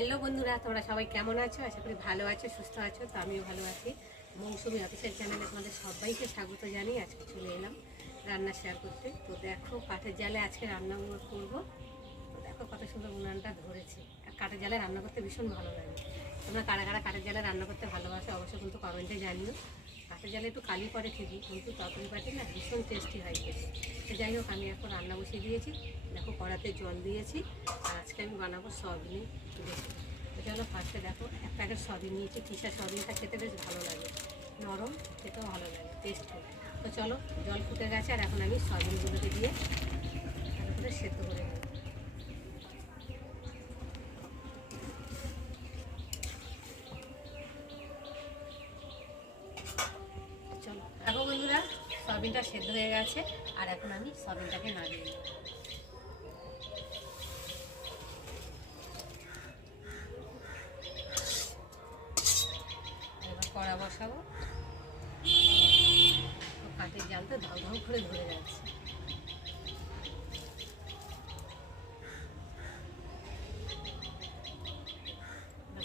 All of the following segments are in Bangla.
হ্যালো বন্ধুরা, তোমরা সবাই কেমন আছো? আশা করি ভালো আছো, সুস্থ আছো। তো আমিও ভালো আছি। মৌসুমি অফিসের চ্যানেলে তোমাদের সবাইকে স্বাগত জানিয়ে আজকে চলে এলাম রান্না শেয়ার করতে। তো দেখো, কাঠের জালে আজকে রান্না করবো। তো দেখো কত সুন্দর উনানটা ধরেছে। আর কাঠের জালে রান্না করতে ভীষণ ভালো লাগে। তোমরা কারা কারা কাঠের জালে রান্না করতে ভালোবাসো অবশ্যই কিন্তু কমেন্টে জানিও। কাঠের জালে একটু কালি পরে ঠিকই, কিন্তু তরকারি পাটি না ভীষণ টেস্টি হয় খেতে। তো যাই হোক, আমি এখন রান্না বসিয়ে দিয়েছি। দেখো কড়াতে জল দিয়েছি। আর আজকে আমি বানাবো সয়াবিন রেসিপি। তো চলো ফার্স্টে দেখো, এক প্যাকেট সয়াবিন নিয়েছি। কিসা সয়াবিনটা খেতে বেশ ভালো লাগে, নরম, খেতেও ভালো লাগে, টেস্টফুল। তো চলো, জল ফুটে গেছে আর এখন আমি সয়াবিনগুলোকে দিয়ে ভালো করে সেদ্ধ করে নেব। চলো দেখো বন্ধুরা, সয়াবিনটা সেদ্ধ হয়ে গেছে আর এখন আমি সয়াবিনটাকে নাড়িয়ে নেব। এবার কড়া বসাবো। কাঠের জালটা ধাউ ধাউ করে ধরে যাচ্ছে।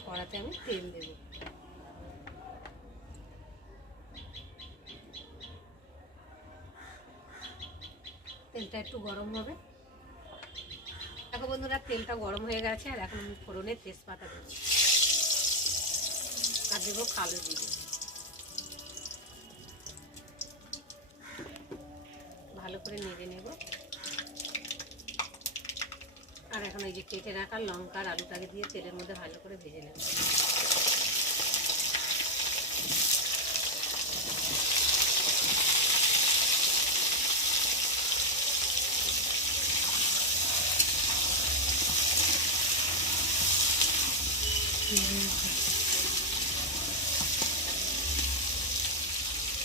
কড়াতে আমি তেল দেব। তেলটা একটু গরম হবে। দেখো বন্ধুরা, তেলটা গরম হয়ে গেছে আর এখন আমি ফোড়নে তেজপাতা দেবো আর দেবো কালো জিরে। ভালো করে নেড়ে নেব। আর এখন এই যে কেটে রাখা লঙ্কা আর আলুটাকে দিয়ে তেলের মধ্যে ভালো করে ভেজে নেব।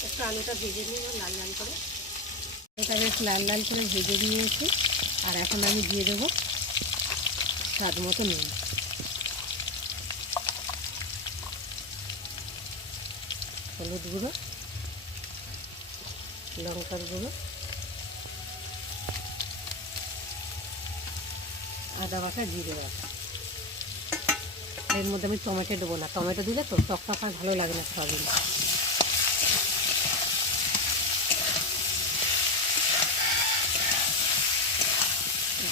একটু আলুটা ভেজে নিব লাল লাল করে। এটা বেশ লাল লাল করে ভেজে নিয়েছি। আর এখন আমি দিয়ে দেবো স্বাদ মতো নুন, হলুদ গুঁড়ো, লঙ্কার গুঁড়ো, আদা বাটা, জিরে বাটা। এর মধ্যে আমি টমেটো দেবো না, টমেটো দিলে তো টকটা আর ভালো লাগে না সয়াবিন।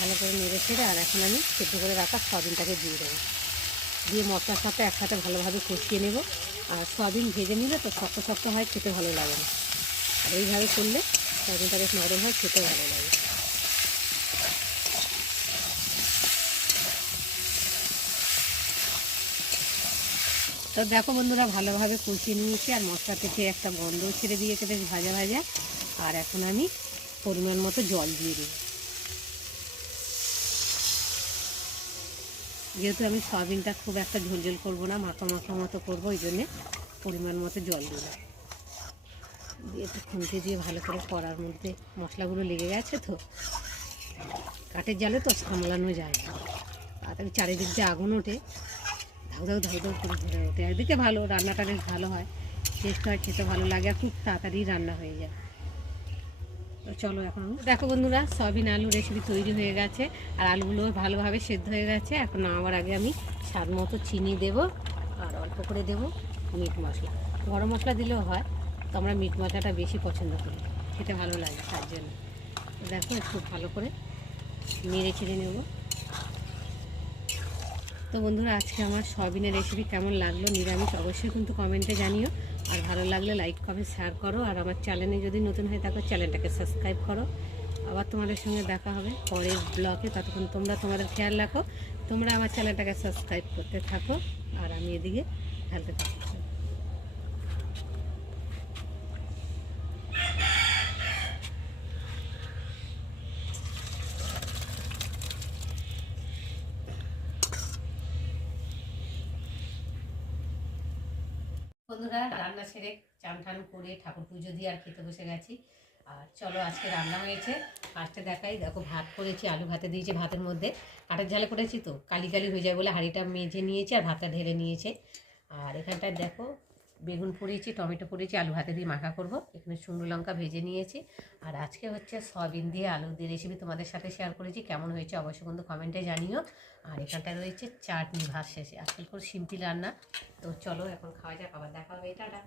ভালো করে নেড়ে ছেড়ে আর এখন আমি সেদ্ধ করে রাখা সয়াবিনটাকে দিয়ে দেবো। দিয়ে মশলার সাথে একসাথে ভালোভাবে কষিয়ে নেব। আর সয়াবিন ভেজে নিলে তো শক্ত শক্ত হয়, খেতে ভালো লাগে না। আর এইভাবে করলে সয়াবিনটা বেশ নরম হয়, খেতে ভালো লাগে। তো দেখো বন্ধুরা, ভালোভাবে কষিয়ে নিয়েছি আর মশলা থেকে একটা গন্ধ ছেড়ে দিয়েছে বেশ ভাজা ভাজা। আর এখন আমি পরিমাণ মতো জল দিয়ে দিই। যেহেতু আমি সয়াবিনটা খুব একটা ঝোলঝোল করবো না, মাখা মাখা মতো করবো, ওই জন্যে পরিমাণ মতো জল দিলাম। দিয়ে একটু খুন্তি দিয়ে ভালো করে কড়ার মধ্যে মশলাগুলো লেগে গেছে তো, কাঠের জালে তো সামলানো যায় না। তাড়াতাড়ি চারিদিক দিয়ে আগুন ওঠে, ধাউ ধাউ ধাউ ধাউ করে ধরে ওঠে। একদিকে ভালো, রান্নাটা বেশ ভালো হয়, টেস্ট হয়, খেতে ভালো লাগে, আর খুব তাড়াতাড়ি রান্না হয়ে যায়। তো চলো এখন দেখো বন্ধুরা, সয়াবিন আলু রেসিপি তৈরি হয়ে গেছে আর আলুগুলো ভালোভাবে সেদ্ধ হয়ে গেছে। এখন নামাবার আগে আমি স্বাদ মতো চিনি দেবো আর অল্প করে দেবো মিট মশলা। গরম মশলা দিলেও হয়, তো আমরা মিট মশলাটা বেশি পছন্দ করি, খেতে ভালো লাগে তার জন্য। তো দেখো একটু ভালো করে নেড়ে ছেড়ে নেব। তো বন্ধুরা, আজকে আমার সয়াবিনের রেসিপি কেমন লাগলো নিরামিষ অবশ্যই কিন্তু কমেন্টে জানিও। আর ভালো লাগলে লাইক কমেন্ট শেয়ার করো। আর আমার চ্যানেলে যদি নতুন হয়ে থাকো চ্যানেলটাকে সাবস্ক্রাইব করো। আবার তোমাদের সঙ্গে দেখা হবে পরের ব্লগে। ততক্ষণ তোমরা তোমাদের খেয়াল রাখো, তোমরা আমার চ্যানেলটাকে সাবস্ক্রাইব করতে থাকো আর আমি এদিকে ঢালতে থাকি। বন্ধুরা, রান্না সেরে চান টান করে ঠাকুর পুজো দিয়ে আর খেতে বসে গেছি। আর চলো, আজকে রান্না হয়েছে। ফার্স্টে দেখাই, দেখো ভাত করেছি, আলু ভাতে দিয়েছি। ভাতের মধ্যে কাঠের জালে করেছি তো কালি কালি হয়ে যায় বলে হাঁড়িটা মেজে নিয়েছি আর ভাতটা ঢেলে নিয়েছে। আর এখানটায় দেখো বেগুন পুড়িয়েছি, টমেটো পুড়িয়েছি, আলু ভাতে দিয়ে মাখা করব। এখানে শুকনো লঙ্কা ভেজে নিয়েছি। আর আজকে হচ্ছে সয়াবিন দিয়ে আলু দিয়ে রেসিপি তোমাদের সাথে শেয়ার করেছি। কেমন হয়েছে অবশ্যই কিন্তু কমেন্টে জানিও। আর এখানটায় রয়েছে চাটনি ভাত শেষে। আজকাল খুব সিম্পল রান্না। তো চলো এখন খাওয়া যাক, আবার দেখা হবে। টাটা।